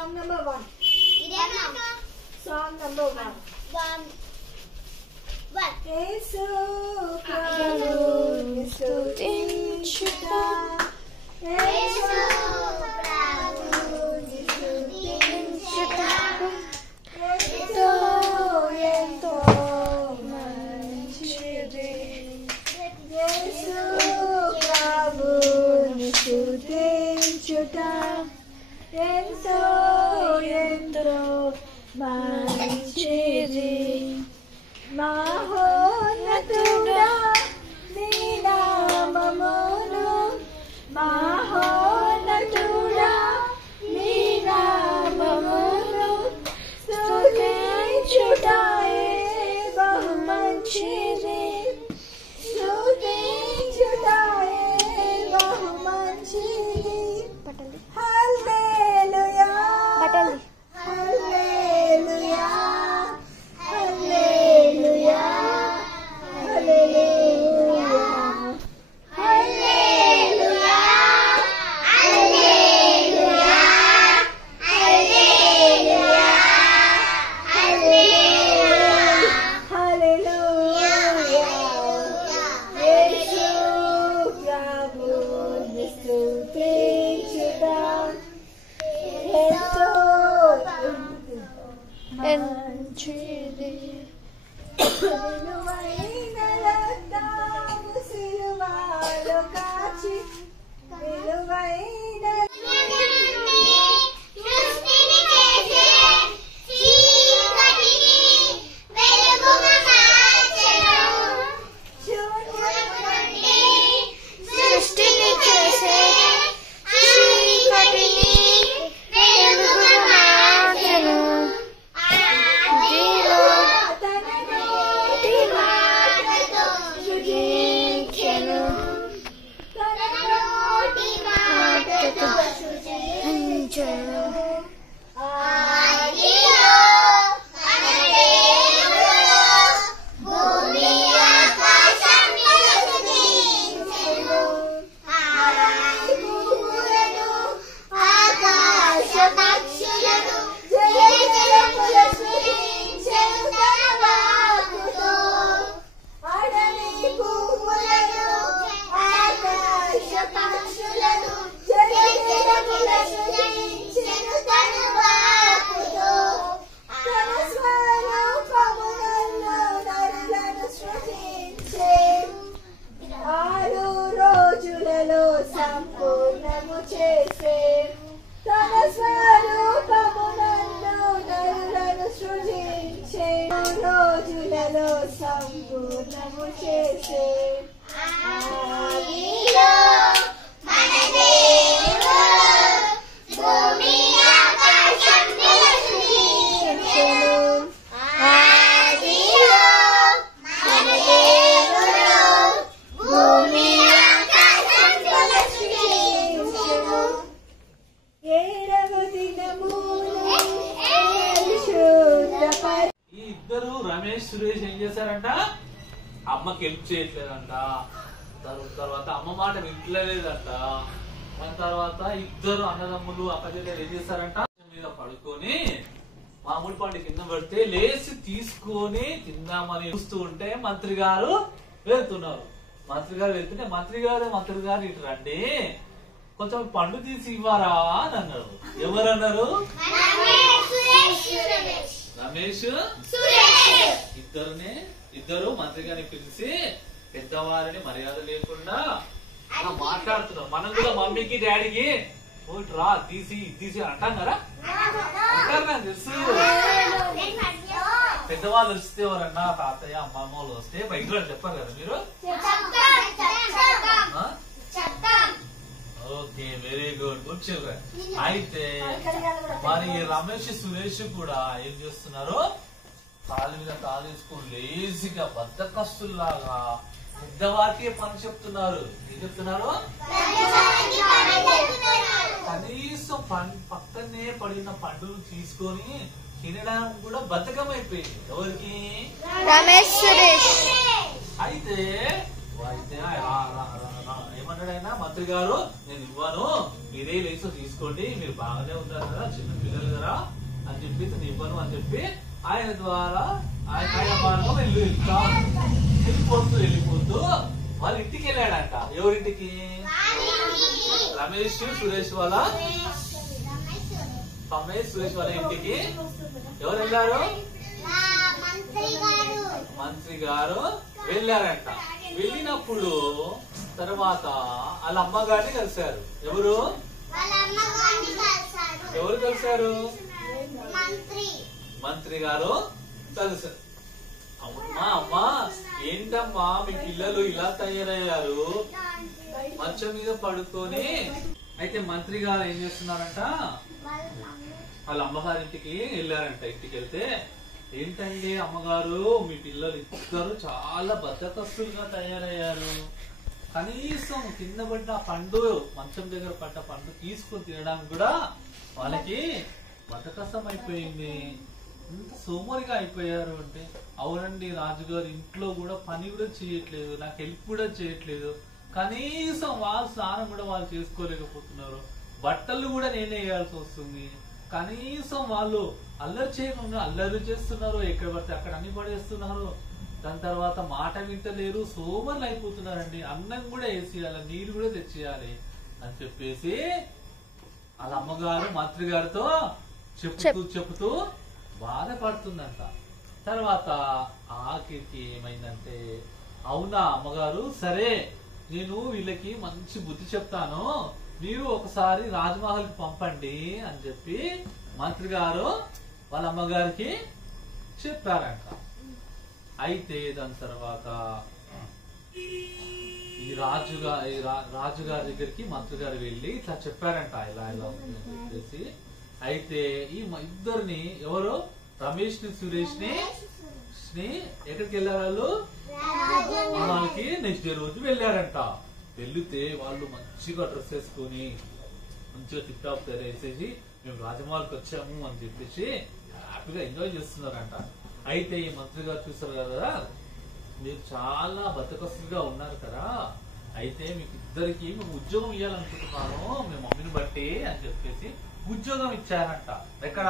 Song number 1. Song number 1. Yesu Prabhu స్తుతించుట యేసు ప్రభుని స్తుతించుట ఎంతో ఎంతో మంచిది యేసు ప్రభుని స్తుతించుట ఎంతో ఎంతో మంచిది మహోన్నతుడా నీ నామమును మహోన్నతుడా నీ నామమును స్తుతించుటయే బహు మంచిది స్తుతించుటయే బహు మంచిది హల్లెలూయా హల్లెలూయా హల్లెలూయా హల్లెలూయా హల్లెలూయా హల్లెలూయా హల్లెలూయా హల్లెలూయా యేసు ప్రభుని స్తుతించుట ఎంతో మంచిది విలువైన రక్తము సిలువలో కాచి విలువైన సృష్టిని చేసే సంపూర్ణము చేసే తన స్వరూపమునందు నరులను సృజించే రోజులలో సంపూర్ణము చేసే ఆదిలో మన దేవుడు భూమి ఆకాశములను సృజించెను ఆదిలో మన దేవుడు భూమి ఈ ఇద్దరు రమేష్ సురేష్ ఏం చేశారంట అమ్మకి హెల్ప్ చేయట్లేదంట తర్వాత అమ్మ మాట వింటలేదంట దాని తర్వాత ఇద్దరు అన్నదమ్ములు అక్కచెల్లెలు ఏం చేశారంట మీద పడుకొని మామిడి పండు కింద పడితే లేచి తీసుకొని తిందామని చూస్తూ ఉంటే మంత్రి గారు వెళ్తున్నారు మంత్రి గారు వెళ్తుంటే మంత్రి గారు ఇటు రండి కొంచెం పండు తీసి ఇవ్వరా అని అన్నారు ఎవరన్నారు రమేష్ ఇద్దరు మంత్రి గారిని పిలిచి పెద్దవారిని మర్యాద లేకుండా మాట్లాడుతున్నారు మనం కూడా మమ్మీకి డాడీకి రా తీసి అంటాం కదా అంటారు నాకు తెలుసు పెద్దవాళ్ళు వస్తే ఎవరన్నా తాతయ్య అమ్మమ్మ వాళ్ళు వస్తే బయట చెప్పారు కదా మీరు okay very good good children అయితే మరి రమేష్ సురేష్ కూడా ఏం చేస్తున్నారు కాలు మీద కాలు వేసుకుని లేజీగా బద్దకస్తుల్లాగా పెద్దవారికి పని చెప్తున్నారు ఏం చెప్తున్నారు కనీసం పక్కనే పడిన పండును తీసుకొని తినడానికి కూడా బద్ధకమైపోయింది ఎవరికి రమేష్ సురేష్ అయితే ఏమన్నాడు ఆయన మంత్రి గారు నేను ఇవ్వను మీరే లేచో తీసుకోండి మీరు బాగానే ఉన్నారు కదా చిన్న పిల్లలు ఇవ్వను అని చెప్పి ఆయన ద్వారా ఆయన మార్గం వెళ్ళిపోతూ వాళ్ళ ఇంటికి వెళ్ళాడంట. ఎవరింటికి? రమేష్ సురేష్ వాళ్ళ ఇంటికి ఎవరు వెళ్ళారు? మంత్రి గారు వెళ్ళారంట. వెళ్ళినప్పుడు తర్వాత వాళ్ళ అమ్మగారిని కలిశారు. ఎవరు కలిశారు? మంత్రి గారు కలిశారు. అమ్మా ఏంటమ్మా మీ పిల్లలు ఇలా తయారయ్యారు మంచం మీద పడుకొని. అయితే మంత్రి గారు ఏం చేస్తున్నారంట, వాళ్ళ అమ్మగారింటికి వెళ్ళారంట. ఇంటికి వెళ్తే ఏంటండి అమ్మగారు మీ పిల్లలు ఇద్దరు చాలా బద్ధకస్తులుగా తయారయ్యారు, కనీసం కింద పడ్డ పండు మంచం దగ్గర పడ్డ పండు తీసుకొని తినడానికి కూడా వాళ్ళకి బద్ధకస్తం అయిపోయింది, ఇంత సోమరిగా అయిపోయారు అంటే. అవునండి రాజుగారు ఇంట్లో కూడా పని కూడా చేయట్లేదు, నాకు హెల్ప్ కూడా చేయట్లేదు, కనీసం వాళ్ళు స్నానం కూడా వాళ్ళు చేసుకోలేకపోతున్నారు, బట్టలు కూడా నేనే వేయాల్సి వస్తుంది, కనీసం వాళ్ళు అల్లరి చేయకుండా అల్లరి చేస్తున్నారు, ఎక్కడ పడితే అక్కడ అన్ని పడేస్తున్నారు, దాని తర్వాత మాట వింటలేరు, సోమర్లు అయిపోతున్నారండి, అన్నం కూడా వేసేయాలి, నీరు కూడా తెచ్చేయాలి అని చెప్పేసి వాళ్ళ అమ్మగారు మంత్రి గారితో చెప్తూ బాధపడుతుందంట. తర్వాత ఆఖరికి ఏమైందంటే, అవునా అమ్మగారు సరే నేను వీళ్ళకి మంచి బుద్ధి చెప్తాను, మీరు ఒకసారి రాజ్మహల్ కి పంపండి అని చెప్పి మంత్రి గారు వాళ్ళ అమ్మగారికి చెప్పారంట. అయితే దాని తర్వాత ఈ రాజుగారి దగ్గరికి మంత్రి గారు వెళ్ళి ఇట్లా చెప్పారంట, ఇలా ఉంది అని చెప్పేసి. అయితే ఈ ఇద్దరిని ఎవరు రమేష్ ని సురేష్ ని ఎక్కడికి వెళ్ళారు? వాళ్ళకి నెక్స్ట్ డే రోజు వెళ్ళారంట. వెళ్తే వాళ్ళు మంచిగా డ్రెస్ వేసుకొని మంచిగా టిప్ టాప్ వేసేసి మేము రాజమహల్కి వచ్చాము అని చెప్పేసి హ్యాపీగా ఎంజాయ్ చేస్తున్నారంట. అయితే ఈ మంత్రి గారు చూసారు కదా, మీరు చాలా బతకస్తులుగా ఉన్నారు కదా, అయితే మీకు ఇద్దరికి మేము ఉద్యోగం ఇవ్వాలనుకుంటున్నాను మేము మమ్మీని బట్టి అని చెప్పేసి ఉద్యోగం ఇచ్చారంట. ఎక్కడ?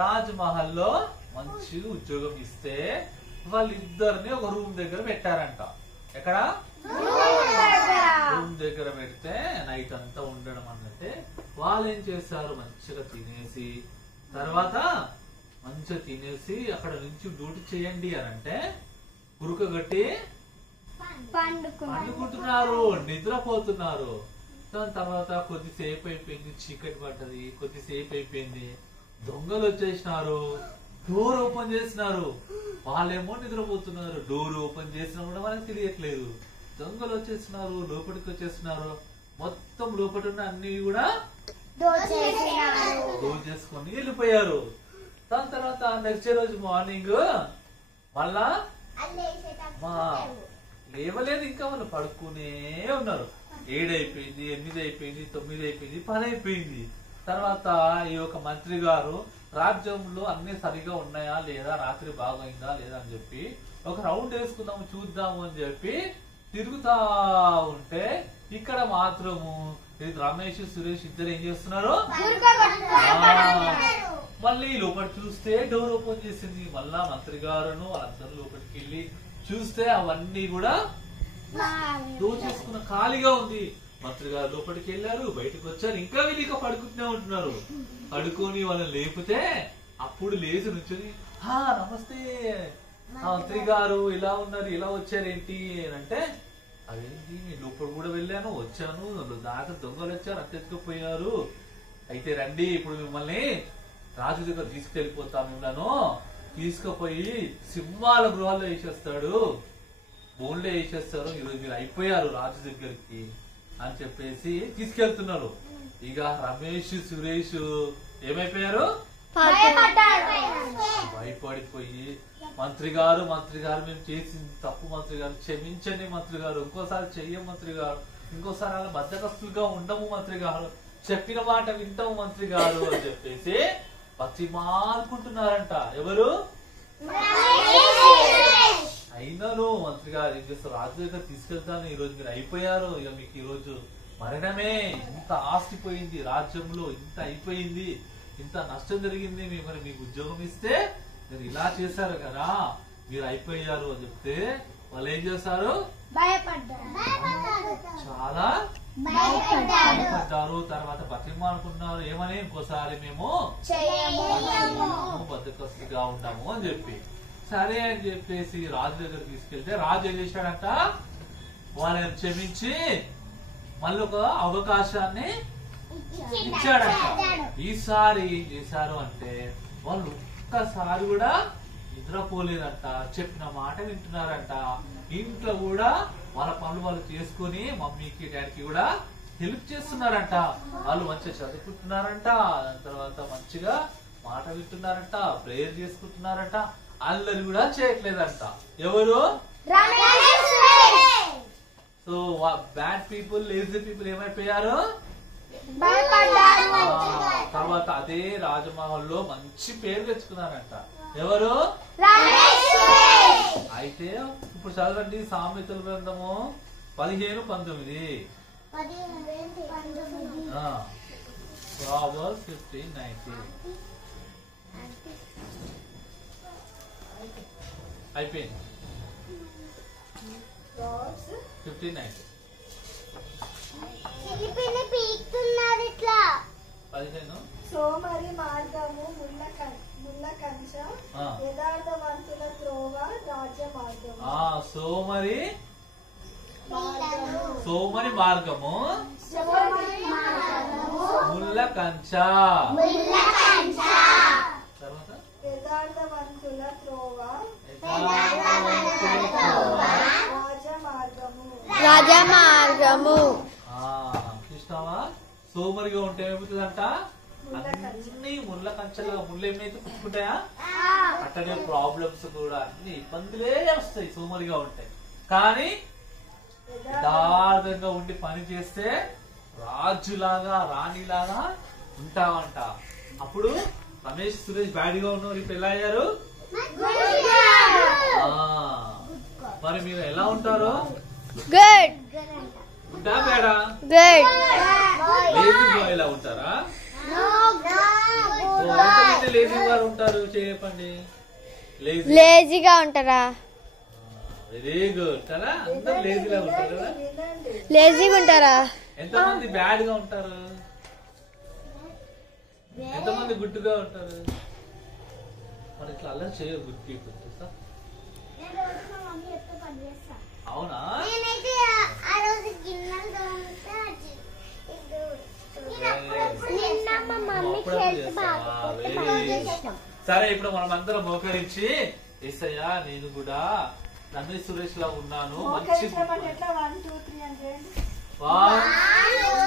రాజ్మహల్ లో మంచి ఉద్యోగం ఇస్తే వాళ్ళిద్దరిని ఒక రూమ్ దగ్గర పెట్టారంట. ఎక్కడ? రూమ్ దగ్గర పెడితే నైట్ అంతా ఉండడం అన్నట్టే. వాళ్ళు ఏం చేస్తారు, మంచిగా తినేసి తర్వాత మంచిగా తినేసి అక్కడ నుంచి డ్యూటీ చేయండి అని అంటే ఉరకగట్టి పండుకుంటున్నారు, నిద్రపోతున్నారు. దాని తర్వాత కొద్దిసేపు అయిపోయింది, చీకటి పడ్డది, కొద్దిసేపు అయిపోయింది, దొంగలు వచ్చేసినారు, డోర్ ఓపెన్ చేసినారు, వాళ్ళేమో నిద్రపోతున్నారు, డోర్ ఓపెన్ చేసినా కూడా వాళ్ళకి తెలియట్లేదు, దొంగలు వచ్చేస్తున్నారు, లోపలికి వచ్చేస్తున్నారు, మొత్తం లోపల ఉన్న అన్ని కూడా దోచేసుకొని వెళ్ళిపోయారు. దాని తర్వాత నెక్స్ట్ రోజు మార్నింగ్ మళ్ళా లేవలేదు, ఇంకా వాళ్ళు పడుకునే ఉన్నారు. 7 అయిపోయింది, 8 అయిపోయింది, 9 అయిపోయింది, 10 అయిపోయింది. తర్వాత ఈ యొక్క మంత్రి గారు రాజ్యంలో అన్ని సరిగా ఉన్నాయా లేదా, రాత్రి బాగైందా లేదా అని చెప్పి ఒక రౌండ్ వేసుకుందాము చూద్దాము అని చెప్పి తిరుగుతా ఉంటే ఇక్కడ మాత్రము రమేష్ సురేష్ ఇద్దరు ఏం చేస్తున్నారు, మళ్ళీ లోపల చూస్తే డోర్ ఓపెన్ చేసింది. మళ్ళా మంత్రి గారును వాళ్ళందరూ లోపలికి వెళ్ళి చూస్తే అవన్నీ కూడా దోచేసుకున్న ఖాళీగా ఉంది. మంత్రి గారు లోపలికి వెళ్ళారు, బయటకు వచ్చారు, ఇంకా వీళ్ళు ఇక పడుకుంటూనే ఉంటున్నారు. పడుకొని వాళ్ళని లేపితే అప్పుడు లేచి నుంచొని నమస్తే మంత్రి గారు ఇలా ఉన్నారు, ఇలా వచ్చారేంటి అని అంటే, అదేంటి మీ లోపల కూడా వెళ్ళాను వచ్చాను, దాకా దొంగలు వచ్చారు అట్టెత్తుకుపోయారు, అయితే రండి ఇప్పుడు మిమ్మల్ని రాజు దగ్గర తీసుకెళ్లిపోతా, మిమ్మల్ని తీసుకుపోయి సింహాల గృహాల్లో వేసేస్తాడు, బోన్లే వేసేస్తారు, ఈరోజు మీరు అయిపోయారు రాజు దగ్గరికి అని చెప్పేసి తీసుకెళ్తున్నారు. ఇక రమేష్ సురేష్ ఏమైపోయారు, భయపడిపోయి మంత్రి గారు మేము చేసింది తప్పు మంత్రి గారు, క్షమించండి మంత్రి గారు, ఇంకోసారి చెయ్యం మంత్రి గారు, ఇంకోసారి అలా బద్దకస్తులుగా ఉండము మంత్రి గారు, చెప్పిన మాట వింటాము మంత్రి గారు అని చెప్పేసి బతిమాలుకుంటున్నారంట. ఎవరు? అయినాను మంత్రి గారు ఏం చేస్తారు, రాజు దగ్గర తీసుకెళ్తాను, ఈ రోజు మీరు అయిపోయారు, ఇక మీకు ఈ రోజు మరణమే, ఇంత ఆస్తి పోయింది రాజ్యంలో, ఇంత అయిపోయింది, ఇంత నష్టం జరిగింది, మరి మీకు ఉద్యోగం ఇస్తే మీరు ఇలా చేశారు కదా, మీరు అయిపోయారు అని చెప్తే వాళ్ళు ఏం చేస్తారు? చాలా భయపడ్డారు. తర్వాత బతిమానుకున్నారు, ఏమని? ఇంకోసారి మేము బద్దకస్తుగా ఉంటాము అని చెప్పి. సరే అని చెప్పేసి రాజు దగ్గర తీసుకెళ్తే రాజు ఏం చేశాడంట? వాళ్ళని క్షమించి మళ్ళీ ఒక అవకాశాన్ని ఇచ్చాడంట. ఈసారి ఏం చేశారు అంటే వాళ్ళు ఒక్కసారి కూడా నిద్రపోలేదంట, చెప్పిన మాట వింటున్నారంట. ఇంట్లో కూడా వాళ్ళ పనులు వాళ్ళు చేసుకుని మమ్మీకి డాడీకి కూడా హెల్ప్ చేస్తున్నారంట. వాళ్ళు మంచిగా చదువుకుంటున్నారంట, దాని తర్వాత మంచిగా మాట వింటున్నారంట, ప్రేయర్ చేసుకుంటున్నారంట, అల్లరి కూడా చేయట్లేదంట. ఎవరు? So bad people, lazy people ఏమైపోయారు? తర్వాత అదే రాజమహల్లో మంచి పేరు తెచ్చుకున్నారంట. ఎవరు? అయితే ఇప్పుడు చదవండి సామెతల గ్రంథము 15:19. Proverbs 15:19 అయిపోయింది. 15:19 15. సోమరి మార్గము ముళ్ళ కంచ, యథార్థవంతుల త్రోవ రాజ్య మార్గము. సోమరి మార్గము ముళ్ళ కంచ, తర్వాత యథార్థవంతుల త్రోవ రాజమార్గము. చూస్తావా? సోమరిగా ఉంటే ఏమవుతుందంట? అన్ని ముళ్ళ కంచెలా ముళ్ళు ఏమైతే పుట్టుకుంటాయా, అట్టనే ప్రాబ్లమ్స్ కూడా అన్ని ఇబ్బందులే వస్తాయి సోమరిగా ఉంటాయి. కానీ యథార్థంగా ఉండి పని చేస్తే రాజులాగా రాణిలాగా ఉంటావంట. అప్పుడు రమేష్ సురేష్ బ్యాడ్గా ఉన్నారు, ఇప్పుడు ఎలా అయ్యారు? మరి మీరు ఎలా ఉంటారు? గుడ్. గుడ్డా బ్యాడా? గుడ్. లేజీ బాయ్ ఎలా ఉంటారా? లేజీ గారు ఉంటారు, చెప్పండి. లేజీగా ఉంటారా? వెరీ గుడ్ కదా, అందరు లేజీగా ఉంటారు కదా. లేజీగా ఉంటారా? ఎంతమంది బ్యాడ్ గా ఉంటారు? ఎంతమంది గుడ్డుగా ఉంటారు? మరి ఇట్లా అలా చేయరు గుడ్ పీపుల్. అవునా? సరే, ఇప్పుడు మనం అందరం మోకరించి యేసయ్యా నేను కూడా రమేష్ సురేష్ లా ఉన్నాను, మంచి 1 2 3 అంటే 1